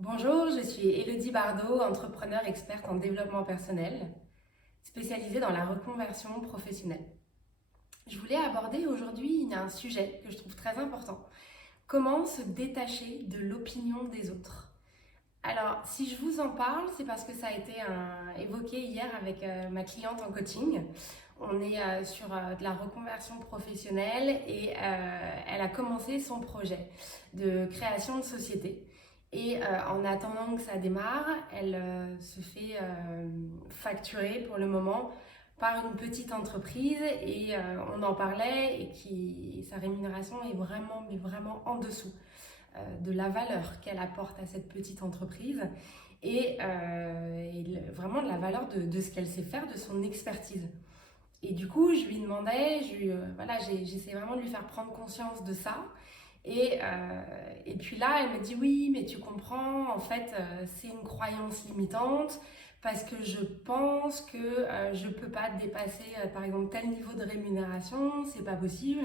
Bonjour, je suis Élodie Bardot, entrepreneure experte en développement personnel, spécialisée dans la reconversion professionnelle. Je voulais aborder aujourd'hui un sujet que je trouve très important. Comment se détacher de l'opinion des autres? Alors, si je vous en parle, c'est parce que ça a été évoqué hier avec ma cliente en coaching. On est sur de la reconversion professionnelle et elle a commencé son projet de création de société. Et en attendant que ça démarre, elle se fait facturer pour le moment par une petite entreprise et on en parlait et sa rémunération est vraiment, mais vraiment en dessous de la valeur qu'elle apporte à cette petite entreprise et vraiment de la valeur de ce qu'elle sait faire, de son expertise. Et du coup, je lui demandais, voilà, j'essaie vraiment de lui faire prendre conscience de ça. Et puis là, elle me dit oui, mais tu comprends, en fait, c'est une croyance limitante parce que je pense que je peux pas dépasser, par exemple, tel niveau de rémunération, c'est pas possible.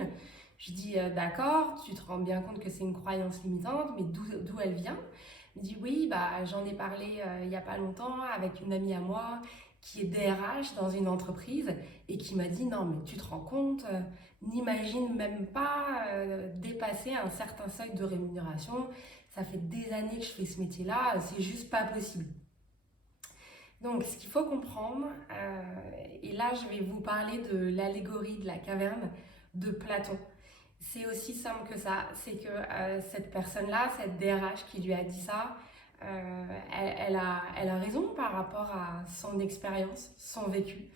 Je dis d'accord, tu te rends bien compte que c'est une croyance limitante, mais d'où elle vient? Elle me dit oui, bah, j'en ai parlé il y a pas longtemps avec une amie à moi qui est DRH dans une entreprise et qui m'a dit non, mais tu te rends compte, n'imagine même pas dépasser un certain seuil de rémunération. Ça fait des années que je fais ce métier-là, c'est juste pas possible. Donc, ce qu'il faut comprendre, et là je vais vous parler de l'allégorie de la caverne de Platon. C'est aussi simple que ça, c'est que cette personne-là, cette DRH qui lui a dit ça, elle a raison par rapport à son expérience, son vécu.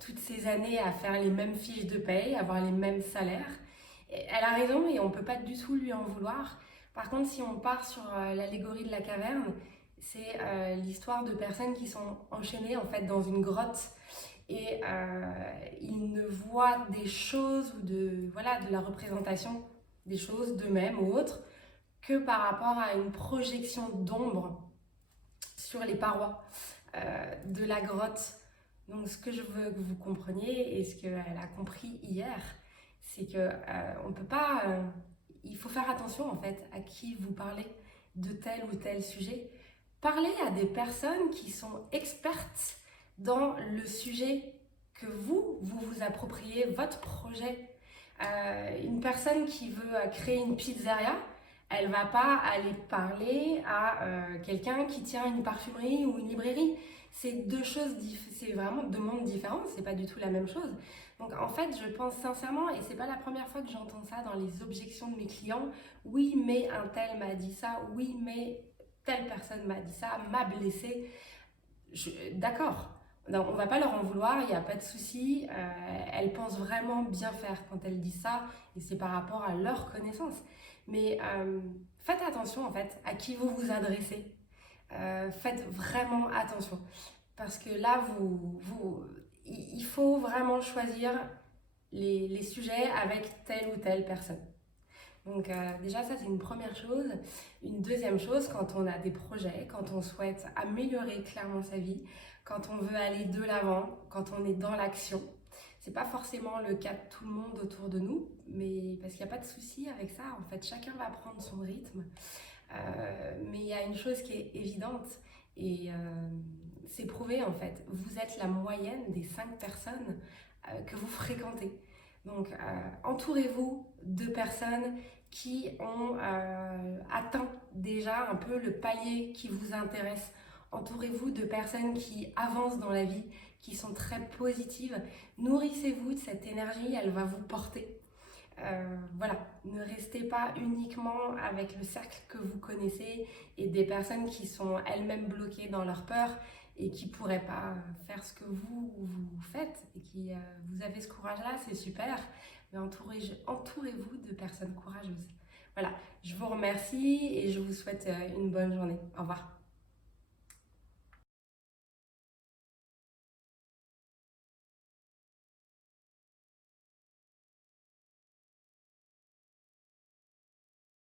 Toutes ces années à faire les mêmes fiches de paye, avoir les mêmes salaires. Et elle a raison et on ne peut pas du tout lui en vouloir. Par contre, si on part sur l'allégorie de la caverne, c'est l'histoire de personnes qui sont enchaînées en fait dans une grotte et ils ne voient des choses ou voilà, de la représentation des choses d'eux-mêmes ou autres que par rapport à une projection d'ombre sur les parois de la grotte. Donc ce que je veux que vous compreniez et ce qu'elle a compris hier, c'est que on peut pas, il faut faire attention en fait à qui vous parlez de tel ou tel sujet. Parlez à des personnes qui sont expertes dans le sujet que vous appropriez, votre projet. Une personne qui veut créer une pizzeria, elle va pas aller parler à quelqu'un qui tient une parfumerie ou une librairie. C'est deux choses, c'est vraiment deux mondes différents, c'est pas du tout la même chose. Donc en fait, je pense sincèrement, et c'est pas la première fois que j'entends ça dans les objections de mes clients, oui, mais un tel m'a dit ça, oui, mais telle personne m'a dit ça, m'a blessé. D'accord, on va pas leur en vouloir, il n'y a pas de souci. Elles pensent vraiment bien faire quand elles disent ça, et c'est par rapport à leur connaissance. Mais faites attention en fait à qui vous vous adressez. Faites vraiment attention. Parce que là, il faut vraiment choisir les sujets avec telle ou telle personne. Donc déjà ça c'est une première chose. Une deuxième chose, quand on a des projets, quand on souhaite améliorer clairement sa vie, quand on veut aller de l'avant, quand on est dans l'action, c'est pas forcément le cas de tout le monde autour de nous, mais parce qu'il n'y a pas de souci avec ça, en fait chacun va prendre son rythme. Mais il y a une chose qui est évidente et c'est prouvé en fait, vous êtes la moyenne des 5 personnes que vous fréquentez. Donc entourez-vous de personnes qui ont atteint déjà un peu le palier qui vous intéresse. Entourez-vous de personnes qui avancent dans la vie, qui sont très positives. Nourrissez-vous de cette énergie, elle va vous porter. Voilà, ne restez pas uniquement avec le cercle que vous connaissez et des personnes qui sont elles-mêmes bloquées dans leur peur et qui ne pourraient pas faire ce que vous faites et qui vous avez ce courage-là, c'est super, mais entourez-vous de personnes courageuses. Voilà, je vous remercie et je vous souhaite une bonne journée. Au revoir.